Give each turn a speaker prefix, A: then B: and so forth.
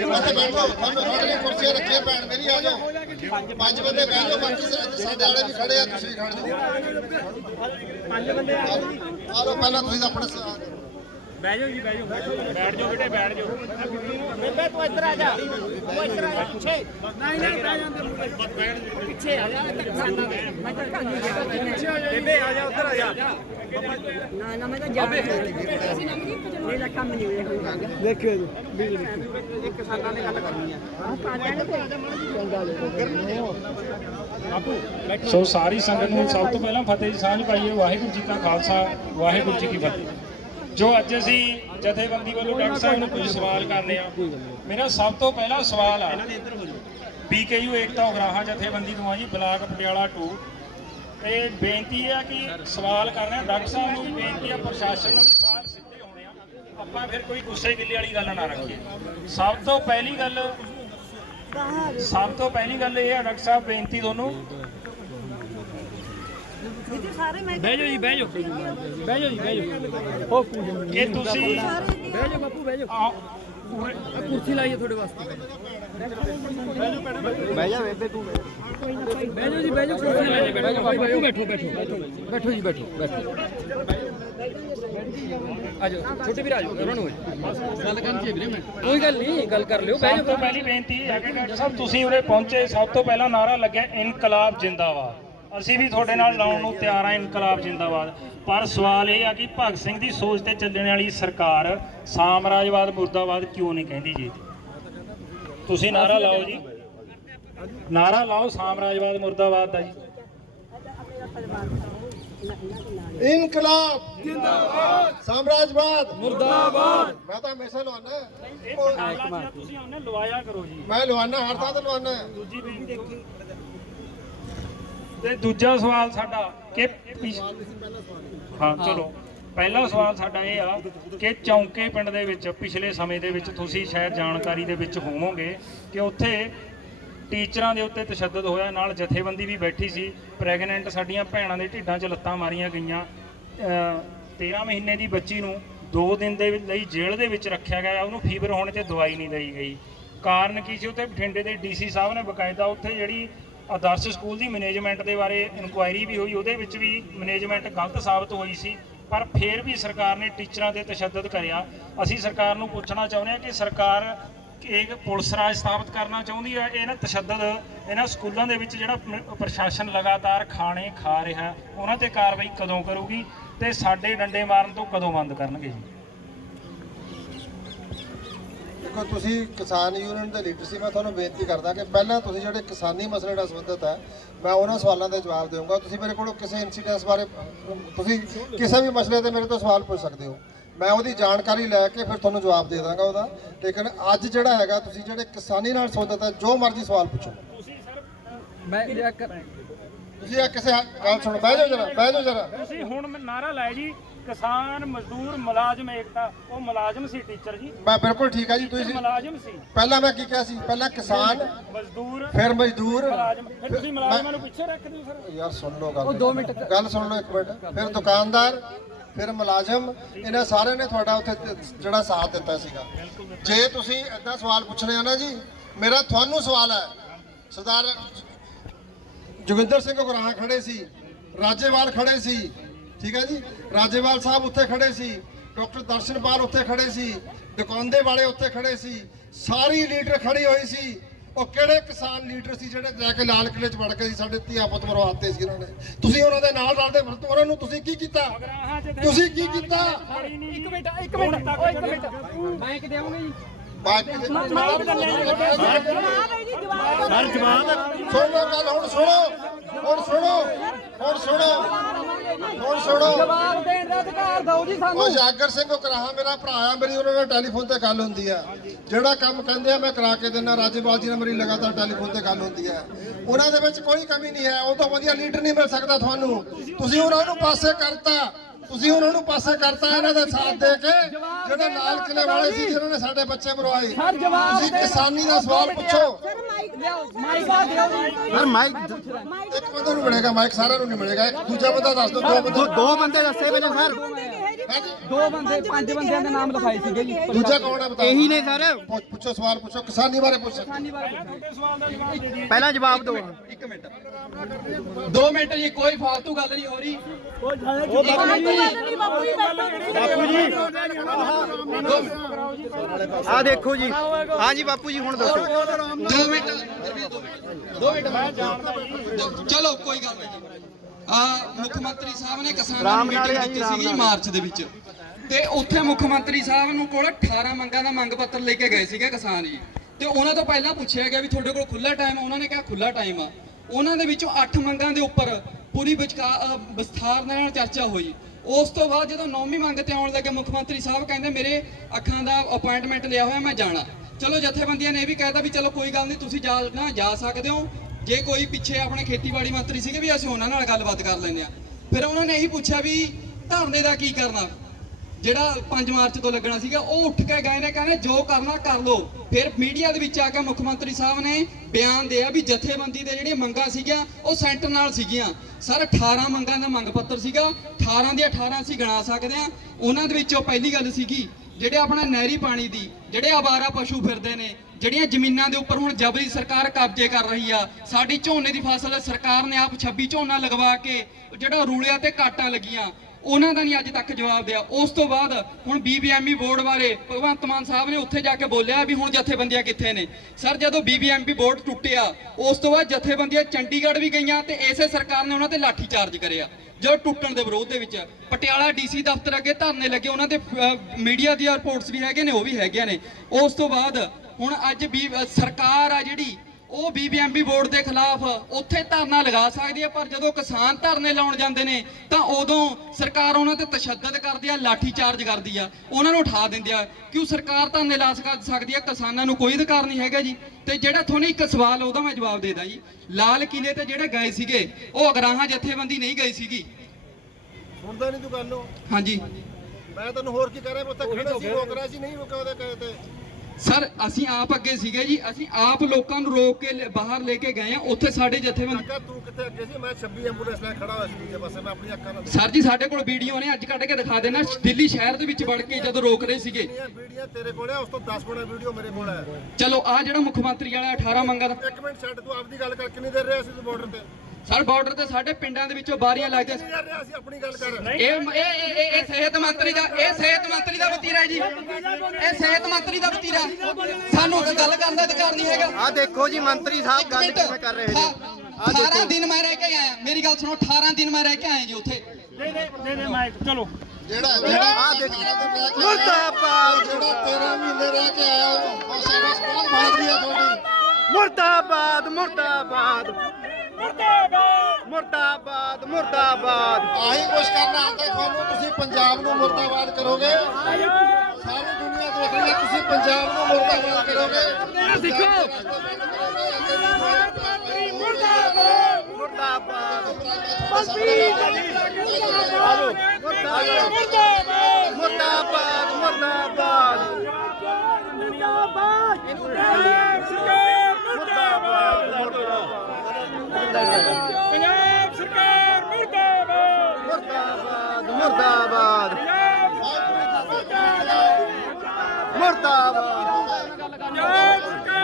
A: ਉੱਥੇ ਬੈਠੋ ਤੁਹਾਨੂੰ ਤੁਹਾਡੇ ਕੁਰਸੀਆਂ ਰੱਖੀਆਂ ਭੈਣ ਮੇਰੀ, ਆ ਜਾਓ। ਪੰਜ ਬੰਦੇ ਬਹਿ ਜਾਓ, ਬਾਕੀ ਸਾਡੇ ਵਾਲੇ ਵੀ ਖੜੇ ਆ, ਤੁਸੀਂ ਵੀ ਖੜ ਜਾਓ। ਪੰਜ ਬੰਦੇ ਆ ਲਓ, ਪਹਿਲਾਂ ਤੁਸੀਂ ਤਾਂ ਆਪਣੇ ਸ-
B: ਬਹਿ ਜਾਓ ਜੀ ਬਹਿ ਜਾਓ। ਬੈਠ ਜਾਓ ਬੇਟੇ ਬੈਠ ਜਾਓ।
C: ਬੇਬੇ ਤੂੰ ਇੱਧਰ ਆ ਜਾ। ਤੂੰ ਇੱਧਰ ਆ ਜਾ ਪਿੱਛੇ। ਨਹੀਂ ਨਹੀਂ ਬਹਿ ਜਾਂਦੇ ਪਿੱਛੇ ਆ ਜਾ ਇੱਧਰ ਕਿਸਾਨਾਂ ਦੇ ਮੈਂ ਤਾਂ ਘਰ ਨਹੀਂ ਗਿਆ ਪਿੱਛੇ ਆ ਜਾ।
B: ਬੇਬੇ ਆ ਜਾ ਉੱਧਰ ਆ ਜਾ।
C: ਨਾ ਨਾ ਮੈਂ ਤਾਂ ਜਾ ਮੇਰਾ ਕੰਮ ਨਹੀਂ ਹੋਇਆ। ਕੋਈ ਗੱਲ
D: ਦੇਖਿਓ ਜੀ। ਵੀਡੀਓ
C: ਇੱਕ ਕਿਸਾਨਾਂ ਨੇ ਗੱਲ ਕਰਨੀ ਆ। ਆਹ ਪਾ ਲੈਣ ਤੇ
E: ਸੋ ਸਾਰੀ ਸੰਗਤ ਨੂੰ ਸਭ ਤੋਂ ਪਹਿਲਾਂ ਫਤਿਹ ਦੀ ਸਾਂਝ ਪਾਈਏ। ਵਾਹਿਗੁਰੂ ਜੀ ਕਾ ਖਾਲਸਾ ਵਾਹਿਗੁਰੂ ਜੀ ਕੀ ਫਤਿਹ। ਜੋ ਅੱਜ ਅਸੀਂ ਜਥੇਬੰਦੀ ਵੱਲੋਂ ਡਾਕਟਰ ਸਾਹਿਬ ਨੂੰ ਕੁਝ ਸਵਾਲ ਕਰਨੇ ਆ ਮੇਰਾ ਸਭ ਤੋਂ ਪਹਿਲਾ ਸਵਾਲ ਆ, ਬੀਕੇਯੂ ਏਕਤਾ ਉਗਰਾਹਾਂ ਜਥੇਬੰਦੀ ਤੋਂ ਆ ਜੀ, ਬਲਾਕ ਪਟਿਆਲਾ 2 ਤੇ ਬੇਨਤੀ ਹੈ ਕਿ ਸਵਾਲ ਕਰਨਾ ਡਾਕਟਰ ਸਾਹਿਬ ਨੂੰ ਵੀ ਬੇਨਤੀ ਹੈ ਪ੍ਰਸ਼ਾਸਨ ਨੂੰ ਵੀ ਸਵਾਲ ਸਿੱਧੇ ਹੋਣੇ ਆ। ਆਪਾਂ ਫਿਰ ਕੋਈ ਗੁੱਸੇ ਗਿੱਲੇ ਵਾਲੀ ਗੱਲ ਨਾ ਰੱਖੀਏ। ਸਭ ਤੋਂ ਪਹਿਲੀ ਗੱਲ, ਸਭ ਤੋਂ ਪਹਿਲੀ ਗੱਲ ਇਹ ਹੈ ਡਾਕਟਰ ਸਾਹਿਬ, ਬੇਨਤੀ ਤੁਹਾਨੂੰ
B: ਬਹਿ ਜਾਓ ਜੀ ਬਹਿ ਜਾਓ। ਬਹਿ ਜਾਓ ਜੀ ਬਹਿ ਜਾਓ।
D: ਉਹ ਕੁਝ
E: ਕਿ ਤੁਸੀਂ
B: ਬਹਿ ਜਾਓ ਬਾਪੂ ਬਹਿ ਜਾਓ।
E: ਆ-
B: ਆਹ ਕੁਰਸੀ ਲਾਈਏ ਤੁਹਾਡੇ ਵਾਸਤੇ।
D: ਬਹਿ ਜਾ ਬੇਬੇ ਤੂੰ।
B: ਬਹਿ ਜਾਓ ਜੀ ਬਹਿ ਜਾਓ ਕੁਰਸੀ ਲਾਈਏ ਬਹਿ ਜਾਓ ਬਾਪੂ ਬੈਠੋ ਬੈਠੋ ਬੈਠੋ। ਜੀ ਬੈਠੋ ਬੈਠੋ। ਆ ਜਾਓ ਛੋਟੇ ਵੀਰ ਆ ਜਾਓ ਉਹਨਾਂ ਨੂੰ ਗੱਲ ਕਰਨ ਚ ਵੀਰੇ ਮੈਂ। ਕੋਈ ਗੱਲ ਨਹੀਂ ਗੱਲ ਕਰ ਲਿਓ ਬਹਿ
E: ਸਭ ਤੋਂ ਪਹਿਲੀ ਬੇਨਤੀ ਹੈ ਕਿ ਸਾਹਿਬ ਤੁਸੀਂ ਉਰੇ ਪਹੁੰਚੇ ਸਭ ਤੋਂ ਪਹਿਲਾਂ ਨਾਰਾ ਲੱਗਿਆ ਇਨਕਲਾਬ ਜਿੰਦਾਬਾਦ। ਅਸੀਂ ਵੀ ਤੁਹਾਡੇ ਨਾਲ ਲਾਉਣ ਨੂੰ ਤਿਆਰ ਆ ਇਨਕਲਾਬ ਜਿੰਦਾਬਾਦ। ਪਰ ਸਵਾਲ ਇਹ ਆ ਕਿ ਭਗਤ ਸਿੰਘ ਦੀ ਸੋਚ ਤੇ ਚੱਲਣ ਵਾਲੀ ਸਰਕਾਰ ਸਾਮਰਾਜਵਾਦ ਮੁਰਦਾਬਾਦ ਕਿਉਂ ਨਹੀਂ ਕਹਿੰਦੀ ਜੀ? ਤੁਸੀਂ ਨਾਰਾ ਲਾਓ ਜੀ। ਨਾਰਾ ਲਾਓ ਸਾਮਰਾਜਵਾਦ ਮੁਰਦਾਬਾਦ ਦਾ ਜੀ।
A: ਇਨਕਲਾਬ ਜਿੰਦਾਬਾਦ। ਸਾਮਰਾਜਵਾਦ। ਮੁਰਦਾਬਾਦ। ਮੈਂ ਤਾਂ ਹਮੇਸ਼ਾ ਲਵਾਨਾ
E: ਇਹ ਨਾਰਾ ਜਿਹੜਾ ਤੁਸੀਂ ਉਹਨੇ ਲਵਾਇਆ ਕਰੋ ਜੀ।
A: ਮੈਂ ਲਵਾਨਾ ਹਰ ਥਾਂ ਤੇ ਲਵਾਨਾ
E: ਦੂਜੀ ਬੇਨਤੀ ਤੇ ਦੂਜਾ ਸਵਾਲ ਸਾਡਾ ਕਿ ਹਾਂ ਚਲੋ। ਪਹਿਲਾ ਸਵਾਲ ਸਾਡਾ ਇਹ ਆ ਕਿ ਚੌਂਕੇ ਪਿੰਡ ਦੇ ਵਿੱਚ ਪਿਛਲੇ ਸਮੇਂ ਦੇ ਵਿੱਚ ਤੁਸੀਂ ਸ਼ਾਇਦ ਜਾਣਕਾਰੀ ਦੇ ਵਿੱਚ ਹੋਵੋਗੇ ਕਿ ਉੱਥੇ ਟੀਚਰਾਂ ਦੇ ਉੱਤੇ ਤਸ਼ੱਦਦ ਹੋਇਆ ਨਾਲ ਜਥੇਬੰਦੀ ਵੀ ਬੈਠੀ ਸੀ। ਪ੍ਰੈਗਨੈਂਟ ਸਾਡੀਆਂ ਭੈਣਾਂ ਦੇ ਢਿੱਡਾਂ 'ਚ ਲੱਤਾਂ ਮਾਰੀਆਂ ਗਈਆਂ। ਅਹ 13 ਮਹੀਨੇ ਦੀ ਬੱਚੀ ਨੂੰ 2 ਦਿਨ ਦੇ ਲਈ ਜੇਲ੍ਹ ਦੇ ਵਿੱਚ ਰੱਖਿਆ ਗਿਆ। ਉਹਨੂੰ ਫੀਵਰ ਹੋਣ ਤੇ ਦਵਾਈ ਨਹੀਂ ਦਈ ਗਈ। ਕਾਰਨ ਕੀ ਸੀ? ਉੱਥੇ ਬਠਿੰਡੇ ਦੇ ਡੀਸੀ ਸਾਹਿਬ ਨੇ ਬਕਾਇਦਾ ਉੱਥੇ ਜਿਹੜੀ ਆਦਰਸ਼ ਸਕੂਲ ਦੀ ਮੈਨੇਜਮੈਂਟ ਦੇ ਬਾਰੇ ਇਨਕੁਆਇਰੀ ਵੀ ਹੋਈ, ਉਹਦੇ ਵਿੱਚ ਵੀ ਮੈਨੇਜਮੈਂਟ ਗਲਤ ਸਾਬਤ ਹੋਈ ਸੀ, ਪਰ ਫਿਰ ਵੀ ਸਰਕਾਰ ਨੇ ਟੀਚਰਾਂ ਤੇ ਤਸ਼ੱਦਦ ਕਰਿਆ। ਅਸੀਂ ਸਰਕਾਰ ਨੂੰ ਪੁੱਛਣਾ ਚਾਹੁੰਦੇ ਹਾਂ ਕਿ ਸਰਕਾਰ ਇੱਕ ਪੁਲਿਸ ਰਾਜ ਸਥਾਪਿਤ ਕਰਨਾ ਚਾਹੁੰਦੀ ਹੈ? ਇਹ ਨਾ ਤਸ਼ੱਦਦ, ਇਹਨਾਂ ਸਕੂਲਾਂ ਦੇ ਵਿੱਚ ਜਿਹੜਾ ਪ੍ਰਸ਼ਾਸਨ ਲਗਾਤਾਰ ਖਾਣੇ ਖਾ ਰਿਹਾ, ਉਹਨਾਂ ਤੇ ਕਾਰਵਾਈ ਕਦੋਂ ਕਰੂਗੀ? ਤੇ ਸਾਡੇ ਡੰਡੇ ਮਾਰਨ ਤੋਂ ਕਦੋਂ ਬੰਦ ਕਰਨਗੇ ਜੀ?
A: ਦੇਖੋ, ਤੁਸੀਂ ਕਿਸਾਨ ਯੂਨੀਅਨ ਦੇ ਲੀਡਰ ਸੀ, ਮੈਂ ਤੁਹਾਨੂੰ ਬੇਨਤੀ ਕਰਦਾ ਕਿ ਪਹਿਲਾਂ ਤੁਸੀਂ ਜਿਹੜੇ ਕਿਸਾਨੀ ਮਸਲੇ ਨਾਲ ਸੰਬੰਧਿਤ ਹੈ, ਮੈਂ ਉਹਨਾਂ ਸਵਾਲਾਂ ਦੇ ਜਵਾਬ ਦੇਵਾਂਗਾ ਤੁਸੀਂ ਮੇਰੇ ਕੋਲੋਂ ਕਿਸੇ ਇਨਸੀਡੈਂਸ ਬਾਰੇ, ਤੁਸੀਂ ਕਿਸੇ ਵੀ ਮਸਲੇ ਤੇ ਮੇਰੇ ਤੋਂ ਸਵਾਲ ਪੁੱਛ ਸਕਦੇ ਹੋ। ਮੈਂ ਉਹਦੀ ਜਾਣਕਾਰੀ ਲੈ ਕੇ ਫਿਰ ਤੁਹਾਨੂੰ ਜਵਾਬ ਦੇ ਦਾਂਗਾ ਉਹਦਾ। ਲੇਕਿਨ ਅੱਜ ਜਿਹੜਾ ਹੈਗਾ, ਤੁਸੀਂ ਜਿਹੜੇ ਕਿਸਾਨੀ ਨਾਲ ਸੰਬੰਧਿਤ ਹੈ, ਜੋ ਮਰਜ਼ੀ ਸਵਾਲ ਪੁੱਛੋ।
B: ਮੈਂ ਜਿਹੜਾ ਕਰ
A: ਤੁਸੀਂ ਇਹ ਕਿਸੇ ਗੱਲ ਸੁਣੋ ਬਹਿ ਜਾਓ ਜਰਾ ਬਹਿ ਜਾਓ ਜਰਾ।
E: ਤੁਸੀਂ ਹੁਣ ਮ- ਨਾਰਾ ਲਾਇਆ ਜੀ ਕਿਸਾਨ ਮਜ਼ਦੂਰ ਮੁਲਾਜ਼ਮ ਏਕਤਾ। ਉਹ ਮੁਲਾਜ਼ਮ ਸੀ ਟੀਚਰ ਜੀ।
A: ਮੈਂ ਬਿਲਕੁਲ ਠੀਕ ਹੈ ਜੀ ਤੁਸੀਂ
E: ਮੁਲਾਜ਼ਮ ਸੀ।
A: ਪਹਿਲਾਂ ਮੈਂ ਕੀ ਕਿਹਾ ਸੀ? ਪਹਿਲਾਂ ਕਿਸਾਨ
E: ਮਜ਼ਦੂਰ
A: ਫਿਰ ਮਜ਼ਦੂਰ।
E: ਮੁਲਾਜ਼ਮ। ਫਿਰ ਤੁਸੀਂ ਮੁਲਾਜ਼ਮਾਂ ਨੂੰ ਪਿੱਛੇ ਰੱਖਦੇ ਹੋ ਸਰ।
A: ਯਾਰ ਸੁਣ ਲਓ ਗੱਲ 2 ਮਿੰਟ ਗੱਲ ਸੁਣ ਲਓ ਇੱਕ ਮਿੰਟ। ਫਿਰ ਦੁਕਾਨਦਾਰ ਫਿਰ ਮੁਲਾਜ਼ਮ ਇਹਨਾਂ ਸਾਰਿਆਂ ਨੇ ਤੁਹਾਡਾ ਉੱਥੇ ਜਿਹੜਾ ਸਾਥ ਦਿੱਤਾ ਸੀਗਾ। ਜੇ ਤੁਸੀਂ ਏਦਾਂ ਸਵਾਲ ਪੁੱਛਣੇ ਆ ਨਾ ਜੀ ਮੇਰਾ ਤੁਹਾਨੂੰ ਸਵਾਲ ਹੈ। ਸਰਦਾਰ ਜੋਗਿੰਦਰ ਸਿੰਘ ਗੁਰਾਹਾਂ ਖੜੇ ਸੀ ਰਾਜੇਵਾਲ ਖੜੇ ਸੀ ਠੀਕ ਹੈ ਜੀ? ਰਾਜੇਵਾਲ ਸਾਹਿਬ ਉੱਥੇ ਖੜੇ ਸੀ ਡਾਕਟਰ ਦਰਸ਼ਨਪਾਲ ਉੱਥੇ ਖੜੇ ਸੀ ਦੁਕਾਨਦੇ ਵਾਲੇ ਉੱਥੇ ਖੜੇ ਸੀ ਸਾਰੀ ਲੀਡਰ ਖੜੀ ਹੋਈ ਸੀ। ਉਹ ਕਿਹੜੇ ਕਿਸਾਨ ਲੀਡਰ ਸੀ ਜਿਹੜੇ ਲੈ ਕੇ ਲਾਲ ਕਿਲੇ 'ਚ ਵੜ ਕੇ ਸੀ? ਸਾਡੇ ਧੀਆ ਪੁੱਤ ਮਰਵਾਤੇ ਸੀ ਉਹਨਾਂ ਨੇ। ਤੁਸੀਂ ਉਹਨਾਂ ਦੇ ਨਾਲ ਰਲਦੇ ਫਿਰਦੇ ਉਹਨਾਂ ਨੂੰ ਤੁਸੀਂ ਕੀ ਕੀਤਾ? ਤੁਸੀਂ ਕੀ ਕੀਤਾ?
B: ਇੱਕ ਮਿੰਟ ਇੱਕ ਮਿੰਟ ਓਏ ਇੱਕ ਮਿੰਟ। ਮਾਈਕ ਦੇਵਾਂਗੇ ਜੀ?
A: ਬਾਕੀ
C: ਜਵਾਬ ਹੈ। ਜੀ ਜਵਾਬ
A: ਸਰ ਜਵਾਬ ਸੁਣੋ ਗੱਲ ਹੁਣ ਸੁਣੋ। ਹੁਣ ਸੁਣੋ। ਹੁਣ ਸੁਣੋ। ਹੁਣ ਸੁਣੋ।
C: ਜਵਾਬ ਦੇਣ ਦਾ ਅਧਿਕਾਰ ਦਿਓ ਜੀ ਸਾਨੂੰ।
A: ਉਹ ਜਾਗਰ ਸਿੰਘ ਕਰਾਹਾ ਮੇਰਾ ਭਰਾ ਆ ਮੇਰੀ ਉਹਨਾਂ ਨਾਲ ਟੈਲੀਫੋਨ ਤੇ ਗੱਲ ਹੁੰਦੀ ਆ। ਜਿਹੜਾ ਕੰਮ ਕਹਿੰਦੇ ਆ ਮੈਂ ਕਰਾ ਕੇ ਦਿੰਦਾ। ਰਾਜੇਵਾਲ ਜੀ ਨਾਲ ਮੇਰੀ ਲਗਾਤਾਰ ਟੈਲੀਫੋਨ ਤੇ ਗੱਲ ਹੁੰਦੀ ਆ। ਉਹਨਾਂ ਦੇ ਵਿੱਚ ਕੋਈ ਕਮੀ ਨਹੀਂ ਹੈ। ਉਹ ਤੋਂ ਵਧੀਆ ਲੀਡਰ ਨਹੀਂ ਮਿਲ ਸਕਦਾ ਤੁਹਾਨੂੰ। ਤੁਸੀਂ ਉਹਨਾਂ ਨੂੰ ਪਾਸੇ ਕਰਤਾ। ਤੁਸੀਂ ਉਹਨਾਂ ਨੂੰ ਪਾਸੇ ਕਰਤਾ ਇਹਨਾਂ ਦਾ ਸਾਥ ਦੇ ਕੇ ਜਿਹੜੇ ਲਾਲ ਕਿਲੇ ਵਾਲੇ ਸੀ ਜਿਨ੍ਹਾਂ ਨੇ ਸਾਡੇ ਬੱਚੇ ਮਰਵਾਏ। ਤੁਸੀਂ ਕਿਸਾਨੀ ਦਾ ਸਵਾਲ ਪੁੱਛੋ।
C: ਸਰ ਮਾਈਕ
A: ਇੱਕ ਬੰਦੇ ਨੂੰ ਮਿਲੇਗਾ ਮਾਈਕ ਸਾਰਿਆਂ ਨੂੰ ਨਹੀਂ ਮਿਲੇਗਾ। ਦੂਜਾ ਬੰਦਾ ਦੱਸ ਦਿਓ ਦੋ ਬੰਦੇ
D: ਦੋ ਬੰਦੇ ਦੱਸੇ ਬਣੇ ਸਰ।
B: ਦੋ ਬੰਦੇ ਪੰਜ ਬੰਦਿਆਂ ਦੇ ਨਾਮ ਲਿਖਾਏ ਸੀਗੇ ਜੀ।
A: ਦੂਜਾ ਕੌਣ ਹੈ ਬਤਾਓ
D: ਇਹੀ ਨੇ ਸਰ।
A: ਪੁੱਛ- ਪੁੱਛੋ ਸਵਾਲ ਪੁੱਛੋ। ਕਿਸਾਨੀ ਬਾਰੇ ਪੁੱਛੋ।
D: ਪਹਿਲਾਂ ਜਵਾਬ ਦਿਓ।
B: ਇੱਕ ਮਿੰਟ। 2 ਮਿੰਟ ਜੀ ਕੋਈ ਫालतू ਗੱਲ ਨਹੀਂ ਹੋ ਰਹੀ।
D: ਆ ਦੇਖੋ ਜੀ। ਹਾਂਜੀ ਬਾਪੂ ਜੀ ਹੁਣ ਦੱਸੋ।
B: 2 ਮਿੰਟ। ਦੋ ਮਿੰਟ ਚਲੋ ਕੋਈ ਗੱਲ ਨਹੀਂ ਜੀ। ਆ ਮੁੱਖ ਮੰਤਰੀ ਸਾਹਿਬ ਨੇ ਕਿਸਾਨਾਂ
D: ਨਾਲ
B: ਮੀਟਿੰਗ ਕੀਤੀ ਸੀਗੀ। ਮਾਰਚ ਦੇ ਵਿੱਚ। ਤੇ ਉੱਥੇ ਮੁੱਖ ਮੰਤਰੀ ਸਾਹਿਬ ਨੂੰ ਕੋਲ 18 ਮੰਗਾਂ ਦਾ ਮੰਗ ਪੱਤਰ ਲੈ ਕੇ ਗਏ ਸੀਗੇ ਕਿਸਾਨ ਜੀ। ਤੇ ਉਹਨਾਂ ਤੋਂ ਪਹਿਲਾਂ ਪੁੱਛਿਆ ਗਿਆ ਵੀ ਤੁਹਾਡੇ ਕੋਲ ਖੁੱਲਾ ਟਾਈਮ ਆ। ਉਹਨਾਂ ਨੇ ਕਿਹਾ ਖੁੱਲਾ ਟਾਈਮ ਆ। ਉਹਨਾਂ ਦੇ ਵਿੱਚੋਂ 8 ਮੰਗਾਂ ਦੇ ਉੱਪਰ ਪੂਰੀ ਵਿਚਕਾ- ਵਿਸਥਾਰ ਦੇ ਨਾਲ ਚਰਚਾ ਹੋਈ। ਉਸ ਤੋਂ ਬਾਅਦ ਜਦੋਂ ਨੌਵੀਂ ਮੰਗ ਤੇ ਆਉਣ ਲੱਗੇ, ਮੁੱਖ ਮੰਤਰੀ ਸਾਹਿਬ ਕਹਿੰਦੇ, ਮੇਰੇ ਅੱਖਾਂ ਦਾ ਅਪਾਇੰਟਮੈਂਟ ਲਿਆ ਹੋਇਆ, ਮੈਂ ਜਾਣਾ। ਚਲੋ, ਜਥੇਬੰਦੀਆਂ ਨੇ ਇਹ ਵੀ ਕਹਿਤਾ ਵੀ, ਚਲੋ, ਕੋਈ ਗੱਲ ਨਹੀਂ, ਤੁਸੀਂ ਜਾ ਨਾ ਜਾ ਸਕਦੇ ਹੋ। ਜੇ ਕੋਈ ਪਿੱਛੇ ਆਪਣੇ ਖੇਤੀਬਾੜੀ ਮੰਤਰੀ ਸੀਗੇ ਵੀ, ਅਸੀਂ ਉਹਨਾਂ ਨਾਲ ਗੱਲਬਾਤ ਕਰ ਲੈਂਦੇ ਆ ਫਿਰ ਉਹਨਾਂ ਨੇ ਇਹੀ ਪੁੱਛਿਆ ਵੀ, ਧਰਨੇ ਦਾ ਕੀ ਕਰਨਾ? ਜਿਹੜਾ 5 ਮਾਰਚ ਤੋਂ ਲੱਗਣਾ ਸੀਗਾ, ਉਹ ਉੱਠ ਕੇ ਗਏ ਨੇ, ਕਹਿੰਦੇ ਜੋ ਕਰਨਾ ਕਰ ਲਓ। ਫਿਰ ਮੀਡੀਆ ਦੇ ਵਿੱਚ ਆ ਕੇ ਮੁੱਖ ਮੰਤਰੀ ਸਾਹਿਬ ਨੇ ਬਿਆਨ ਦਿਆ ਵੀ ਜਥੇਬੰਦੀ ਦੇ ਜਿਹੜੀਆਂ ਮੰਗਾਂ ਸੀਗੀਆਂ, ਉਹ ਸੈਂਟਰ ਨਾਲ ਸੀਗੀਆਂ। ਸਰ 18 ਮੰਗਾਂ ਦਾ ਮੰਗ ਪੱਤਰ ਸੀਗਾ 18 ਦੀਆਂ 18 ਅਸੀਂ ਗਣਾ ਸਕਦੇ ਆ ਉਹਨਾਂ ਦੇ ਵਿੱਚੋਂ ਪਹਿਲੀ ਗੱਲ ਸੀਗੀ, ਜਿਹੜੇ ਆਪਣਾ ਨਹਿਰੀ ਪਾਣੀ ਦੀ, ਜਿਹੜੇ ਆਵਾਰਾ ਪਸ਼ੂ ਫਿਰਦੇ ਨੇ, ਜਿਹੜੀਆਂ ਜ਼ਮੀਨਾਂ ਦੇ ਉੱਪਰ ਹੁਣ ਜਬਰੀ ਸਰਕਾਰ ਕਬਜ਼ੇ ਕਰ ਰਹੀ ਆ, ਸਾਡੀ ਝੋਨੇ ਦੀ ਫਸਲ ਸਰਕਾਰ ਨੇ ਆਪ 26 ਝੋਨਾ ਲਗਵਾ ਕੇ, ਜਿਹੜਾ ਰੂਲਿਆ ਤੇ ਕਾਟਾਂ ਲੱਗੀਆਂ ਉਹਨਾਂ ਦਾ ਨਹੀਂ ਅੱਜ ਤੱਕ ਜਵਾਬ ਦਿਆ। ਉਸ ਤੋਂ ਬਾਅਦ ਹੁਣ ਬੀਬੀਐਮਬੀ ਬੋਰਡ ਬਾਰੇ ਭਗਵੰਤ ਮਾਨ ਸਾਹਿਬ ਨੇ ਉੱਥੇ ਜਾ ਕੇ ਬੋਲਿਆ ਵੀ ਹੁਣ ਜਥੇਬੰਦੀਆਂ ਕਿੱਥੇ ਨੇ। ਸਰ, ਜਦੋਂ ਬੀਬੀਐਮਬੀ ਬੋਰਡ ਟੁੱਟਿਆ, ਉਸ ਤੋਂ ਬਾਅਦ ਜਥੇਬੰਦੀਆਂ ਚੰਡੀਗੜ੍ਹ ਵੀ ਗਈਆਂ ਤੇ ਇਸੇ ਸਰਕਾਰ ਨੇ ਉਹਨਾਂ ਤੇ ਲਾਠੀ ਚਾਰਜ ਕਰਿਆ। ਜੋ ਟੁੱਟਣ ਦੇ ਵਿਰੋਧ ਦੇ ਵਿੱਚ ਪਟਿਆਲਾ ਡੀਸੀ ਦਫ਼ਤਰ ਅੱਗੇ ਧਰਨੇ ਲੱਗੇ, ਉਹਨਾਂ ਦੇ ਮੀਡੀਆ ਦੀਆਂ ਰਿਪੋਰਟਸ ਵੀ ਹੈਗੇ ਨੇ, ਉਹ ਵੀ ਹੈਗੀਆਂ ਨੇ। ਉਸ ਤੋਂ ਬਾਅਦ ਹੁਣ ਅੱਜ ਵੀ ਸਰਕਾਰ ਆ ਜਿਹੜੀ ਉਹ ਬੀਬੀਐਮਬੀ ਬੋਰਡ ਦੇ ਖਿਲਾਫ ਉੱਥੇ ਧਰਨਾ ਲਗਾ ਸਕਦੀ ਹੈ ਪਰ ਜਦੋਂ ਕਿਸਾਨ ਧਰਨੇ ਲਾਉਣ ਜਾਂਦੇ ਨੇ ਤਾਂ ਉਦੋਂ ਸਰਕਾਰ ਉਹਨਾਂ ਤੇ ਤਸ਼ੱਦਦ ਕਰਦੀ ਆ ਲਾਠੀ ਚਾਰਜ ਕਰਦੀ ਆ ਉਹਨਾਂ ਨੂੰ ਉਠਾ ਦਿੰਦੀ ਆ। ਕਿਉਂ ਸਰਕਾਰ ਧਰਨੇ ਲਾ ਸਕ- ਸਕਦੀ ਆ? ਕਿਸਾਨਾਂ ਨੂੰ ਕੋਈ ਅਧਿਕਾਰ ਨਹੀਂ ਹੈਗਾ ਜੀ। ਤੇ ਜਿਹੜਾ ਤੁਹਾਨੂੰ ਇੱਕ ਸਵਾਲ ਉਹਦਾ ਮੈਂ ਜਵਾਬ ਦੇ ਦਾਂ ਜੀ। ਲਾਲ ਕਿਲੇ ਤੇ ਜਿਹੜੇ ਗਏ ਸੀਗੇ ਉਹ ਅਗਰਾਹਾਂ ਜਥੇਬੰਦੀ ਨਹੀਂ ਗਈ ਸੀਗੀ।
A: ਸੁਣਦਾ ਨਹੀਂ ਤੂੰ ਗੱਲ ਨੂੰ?
B: ਹਾਂਜੀ।
A: ਮੈਂ ਤੈਨੂੰ ਹੋਰ ਕੀ ਕਰ ਮੈਂ ਉੱਥੇ ਖੜਾ ਸੀ ਰੋਕ ਰਿਹਾ ਸੀ ਨਹੀਂ ਰੁਕਿਆ ਉਹਦੇ ਕਹੇ ਤੇ।
B: ਸਰ ਅਸੀਂ ਆਪ ਅੱਗੇ ਸੀਗੇ ਜੀ। ਅਸੀਂ ਆਪ ਲੋਕਾਂ ਨੂੰ ਰੋਕ ਕੇ ਲੈ- ਬਾਹਰ ਲੈ ਕੇ ਗਏ ਆ। ਉੱਥੇ ਸਾਡੇ ਜਥੇਬੰਦੀ
A: ਕਾਕਾ ਤੂੰ ਕਿੱਥੇ ਅੱਗੇ ਸੀ? ਮੈਂ 26 ਐਂਬੂਲੈਂਸ ਨਾਲ ਖੜਾ ਹੋਇਆ ਸੀ ਦੂਜੇ ਪਾਸੇ। ਮੈਂ ਆਪਣੀ ਅੱਖਾਂ ਨਾਲ
B: ਸਰ ਜੀ ਸਾਡੇ ਕੋਲ ਵੀਡੀਓ ਨੇ। ਅੱਜ ਕੱਢ ਕੇ ਦਿਖਾ ਦੇਣਾ। ਦਿੱਲੀ ਸ਼ਹਿਰ ਦੇ ਵਿੱਚ ਵੜ ਕੇ ਜਦੋਂ ਰੋਕ ਰਹੇ ਸੀਗੇ।
A: ਦੇਖੀਆਂ ਵੀਡੀਓ ਤੇਰੇ ਕੋਲ ਹੈ ਉਸ ਤੋਂ 10 ਗੁਣਾ ਵੀਡੀਓ ਮੇਰੇ ਕੋਲ ਹੈ
B: ਚਲੋ ਆ ਜਿਹੜਾ ਮੁੱਖ ਮੰਤਰੀ ਵਾਲਾ 18 ਮੰਗਾ ਦਾ
A: ਇੱਕ ਮਿੰਟ ਛੱਡ ਤੂੰ ਆਪਦੀ ਗੱਲ ਕਰ। ਕਿੰਨੀ ਦੇਰ ਰਿਹਾ ਸੀ ਤੂੰ ਬਾਰਡਰ ਤੇ?
B: ਸਰ ਬਾਰਡਰ ਤੇ ਸਾਡੇ ਪਿੰਡਾਂ ਦੇ ਵਿੱਚੋਂ ਬਾਰੀਆਂ ਲੱਗਦੀਆਂ
A: ਕਿੰਨੀ ਦੇਰ ਰਿਹਾ ਸੀ? ਆਪਣੀ ਗੱਲ ਕਰ।
B: ਇਹ ਇਹ ਇਹ- ਇਹ ਸਿਹਤ ਮੰਤਰੀ ਦਾ ਇਹ ਸਿਹਤ ਮੰਤਰੀ ਦਾ ਵਤੀਰਾ ਹੈ ਜੀ। ਇਹ ਸਿਹਤ ਮੰਤਰੀ ਦਾ ਵਤੀਰਾ ਸਾਨੂੰ ਤਾਂ ਗੱਲ ਕਰਨ ਦਾ ਅਧਿਕਾਰ ਨਹੀਂ ਹੈਗਾ।
D: ਆ ਦੇਖੋ ਜੀ ਮੰਤਰੀ ਸਾਹਿਬ ਗੱਲ ਕਿਵੇਂ ਕਰ ਰਹੇ ਨੇ? ਆ
B: 18
D: ਦੇਖੋ
B: ਦਿਨ ਮੈਂ ਰਹਿ ਕੇ ਆਇਆ। ਮੇਰੀ ਗੱਲ ਸੁਣੋ 18 ਦਿਨ ਮੈਂ ਰਹਿ ਕੇ ਆਇਆ ਜੀ ਉੱਥੇ।
E: ਦੇ ਦੇ ਦੇ ਦੇ ਮਾਈਕ ਚਲੋ।
A: ਜਿਹੜਾ ਜਿਹੜਾ
D: ਆ ਦੇਖੋ। ਮੁਰਦਾਬਾਦ।
A: ਜਿਹੜਾ 13 ਮਹੀਨੇ ਰਹਿ ਕੇ ਆਇਆ ਉਹ ਸਾਡਾ ਬਹੁਤ ਬਾਦਰੀ ਆ ਤੁਹਾਡੀ।
D: ਮੁਰਦਾਬਾਦ ਮੁਰਦਾਬਾਦ। ਮੁਰਦਾਬਾਦ! ਮੁਰਦਾਬਾਦ
A: ਆਹੀ ਕੁਛ ਕਰਨਾ ਆਉਂਦਾ ਤੁਹਾਨੂੰ ਤੁਸੀਂ ਪੰਜਾਬ ਨੂੰ ਮੁਰਦਾਬਾਦ ਕਰੋਗੇ। ਸਾਰੀ ਦੁਨੀਆ ਦੇਖ ਰਹੀ ਹੈ ਤੁਸੀਂ ਪੰਜਾਬ ਨੂੰ ਮੁਰਦਾਬਾਦ ਕਰੋਗੇ। ਸਿੱਖੋ।
D: ਮੁਰਦਾਬਾਦ!
A: ਮੁਰਦਾਬਾਦ।
D: ਮੁਰਦਾਬਾਦ! ਮੁਰਦਾਬਾਦ।
E: ਮੁਰਦਾਬਾਦ
D: ਮੁਰਦਾਬਾਦ। ਮੁਰਦਾਬਾਦ। ਜੈ